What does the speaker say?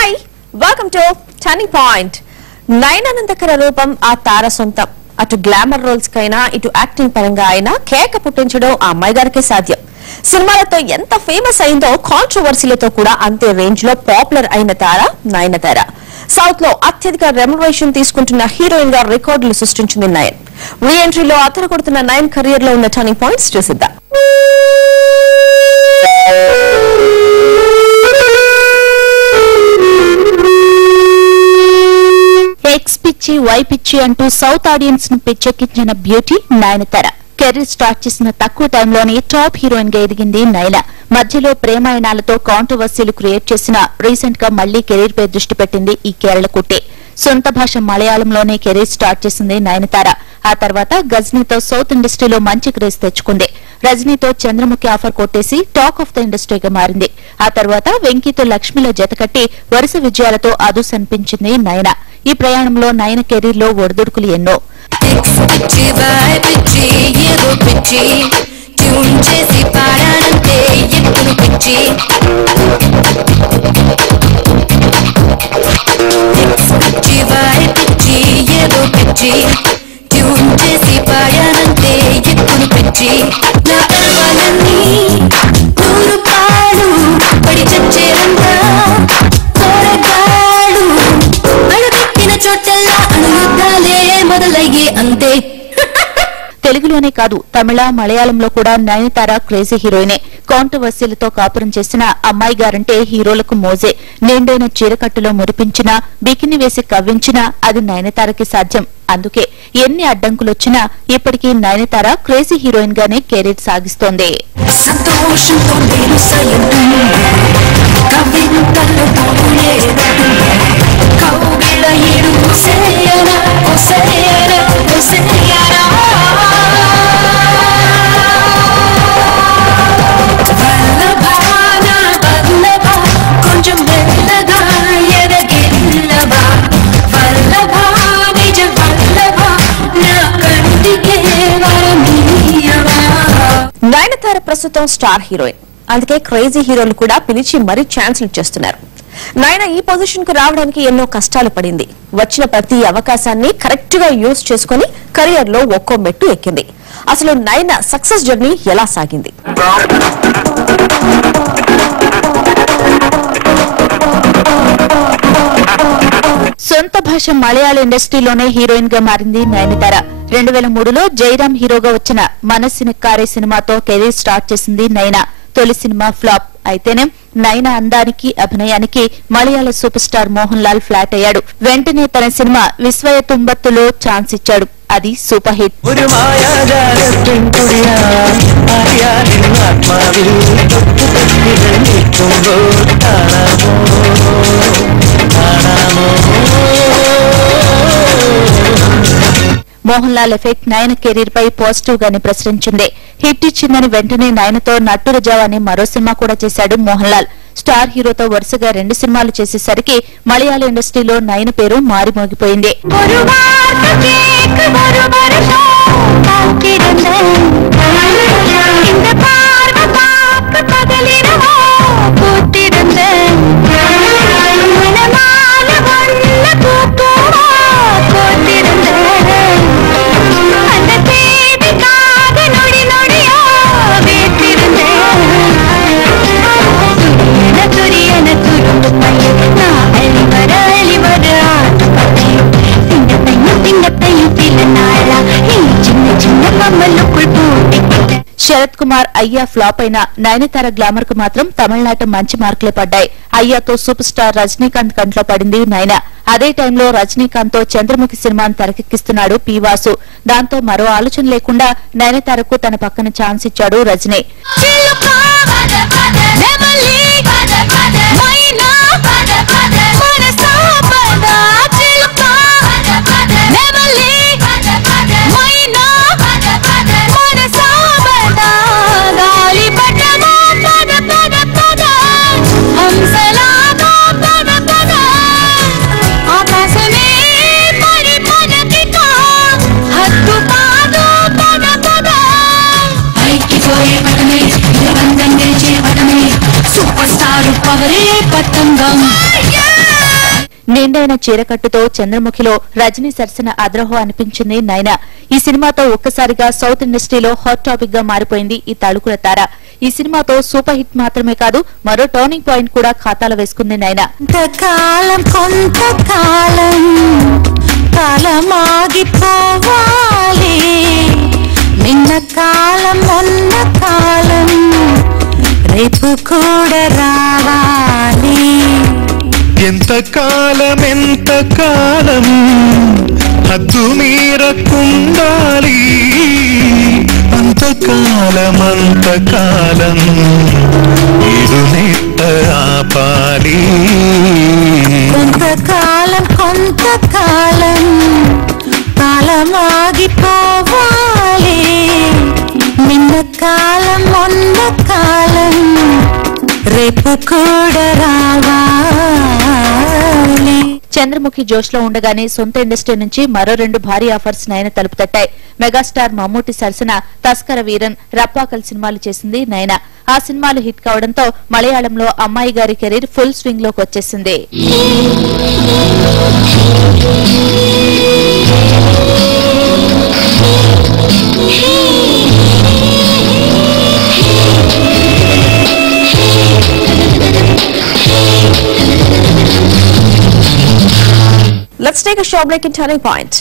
Hi welcome to turning point. నయనానందకర రూపం ఆ తార సొంతం. అటు గ్లామర్ రోల్స్ కైనా ఇటు యాక్టింగ్ పరంగా అయినా కేక పుట్టించడం ఆ అమ్మాయి గారికే సాధ్యం. సినిమాలతో ఎంత ఫేమస్ అయిందో కాంట్రవర్సీలతో కూడా అంతే రేంజ్ లో పాపులర్ అయిన తార నయనతార. సౌత్ లో అత్యధిక రెమ్యునరేషన్ తీసుకుంటున్న హీరోయిన్ గా రికార్డులు సృష్టించింది నయన్. రీ ఎంట్రీలో అతను కొడుతున్న నయన్ కెరీర్ లో ఉన్న టర్నింగ్ పాయింట్స్ చూసిద్దాం. ఎక్స్ పిచ్చి వై పిచ్చి అంటూ సౌత్ ఆడియన్స్ ను పిచ్చెక్కించిన బ్యూటీ నయనతార. కెరీర్ స్టార్ట్ చేసిన తక్కువ టైంలోనే టాప్ హీరోయిన్ గా ఎదిగింది నయన. మధ్యలో ప్రేమాయణాలతో కాంట్రవర్సీలు క్రియేట్ చేసిన రీసెంట్ గా మళ్లీ కెరీర్ పై దృష్టి పెట్టింది ఈ కేరళ కుట్టే. సొంత భాష మలయాళంలోనే కెరీర్ స్టార్ట్ చేసింది నయనతార. ఆ తర్వాత గజనీతో సౌత్ ఇండస్ట్రీలో మంచి క్రేజ్ తెచ్చుకుంది. రజనీతో చంద్రముఖి ఆఫర్ కొట్టేసి టాక్ ఆఫ్ ద ఇండస్ట్రీగా మారింది. ఆ తర్వాత వెంకీతో లక్ష్మిలో జతకట్టి వరుస విజయాలతో అదుసనిపించింది నయన. ఈ ప్రయాణంలో నయన కెరీర్ లో ఒడిదుడుకులు ఎన్నో. తెలుగులోనే కాదు తమిళ మలయాళంలో కూడా నయనతార క్రేజీ హీరోయినే. కాంట్రవర్సీలతో కాపురం చేసిన అమ్మాయి గారంటే హీరోలకు మోజే. నిండైన చీరకట్టులో మురిపించినా బికిని వేసి కవ్వించినా అది నయనతారకి సాధ్యం. అందుకే ఎన్ని అడ్డంకులొచ్చినా ఇప్పటికీ నయనతార క్రేజీ హీరోయిన్ గానే కెరీర్ సాగిస్తోంది. నయనతార ప్రస్తుతం స్టార్ హీరోయిన్. అందుకే క్రేజీ హీరోలు కూడా పిలిచి మరీ ఛాన్సులు ఇచ్చేస్తున్నారు. నయన ఈ పొజిషన్ కు రావడానికి ఎన్నో కష్టాలు పడింది. వచ్చిన ప్రతి అవకాశాన్ని కరెక్ట్ గా యూజ్ చేసుకుని కెరియర్ లో ఒక్కో మెట్టు ఎక్కింది. అసలు నయన సక్సెస్ జర్నీ ఎలా సాగింది? సొంత భాష మలయాళ ఇండస్ట్రీలోనే హీరోయిన్ గా మారింది నయనతార. 2003లో జయరాం హీరోగా వచ్చిన మనస్సుని కారే సినిమాతో కెరీర్ స్టార్ట్ చేసింది నయన. తొలి సినిమా ఫ్లాప్ అయితేనే నయన అందానికి అభినయానికి Malayala super star Mohan Lal flat అయ్యాడు. వెంటనే తన సినిమా విశ్వయ తుంబత్తులో ఛాన్స్ ఇచ్చాడు. అది super hit. Mohan Lal effect Nayana career పై పాజిటివ్ గానే ప్రసరించింది. హిట్ ఇచ్చిందని వెంటనే నయనతో నట్టు రజావ్ అనే మరో సినిమా కూడా చేశాడు మోహన్ లాల్. స్టార్ హీరోతో వరుసగా 2 సినిమాలు చేసేసరికి మలయాళ ఇండస్ట్రీలో నయన పేరు మారిమోగిపోయింది. శరత్ కుమార్ అయ్యా ఫ్లాప్ అయిన నయనతార గ్లామర్ కు మాత్రం తమిళనాట మంచి మార్కులే పడ్డాయి. అయ్యాతో సూపర్ స్టార్ రజనీకాంత్ కంట్లో పడింది నయన. అదే టైంలో రజనీకాంత్ తో చంద్రముఖి సినిమాను తెరకెక్కిస్తున్నాడు పి వాసు. దాంతో మరో ఆలోచన లేకుండా నయనతారకు తన పక్కన ఛాన్స్ ఇచ్చాడు రజనీ. Superstar నిండైన చీరకట్టుతో చంద్రముఖిలో రజనీ సరసన అద్రహో అనిపించింది నయన. ఈ సినిమాతో ఒక్కసారిగా సౌత్ ఇండస్ట్రీలో హాట్ టాపిక్ గా మారిపోయింది ఈ తళుకుల తార. ఈ సినిమాతో సూపర్ హిట్ మాత్రమే కాదు, మరో టర్నింగ్ పాయింట్ కూడా ఖాతాలో వేసుకుంది నయన. రేపు కూడా రావాలి. ఎంతకాలం హద్దు మీరకుండాలి. అంతకాలం ఇది నెట్ట ఆపాలి. కొంతకాలం కాలమాగిపోవాలి. నిన్న కాలం మొన్న కాలం రేపు కూడా రావాలి. చంద్రముఖి జోష్ లో ఉండగానే సొంత ఇండస్ట్రీ నుంచి మరో 2 భారీ ఆఫర్స్ నయన తలుపు తట్టాయి. మెగాస్టార్ మమ్మూటి సరసన తస్కర వీరన్, రప్పాకల్ సినిమాలు చేసింది నయన. ఆ సినిమాలు హిట్ కావడంతో మలయాళంలో అమ్మాయి గారి కెరీర్ ఫుల్ స్వింగ్ లోకి వచ్చేసింది. Let's take a short break in Turning Point.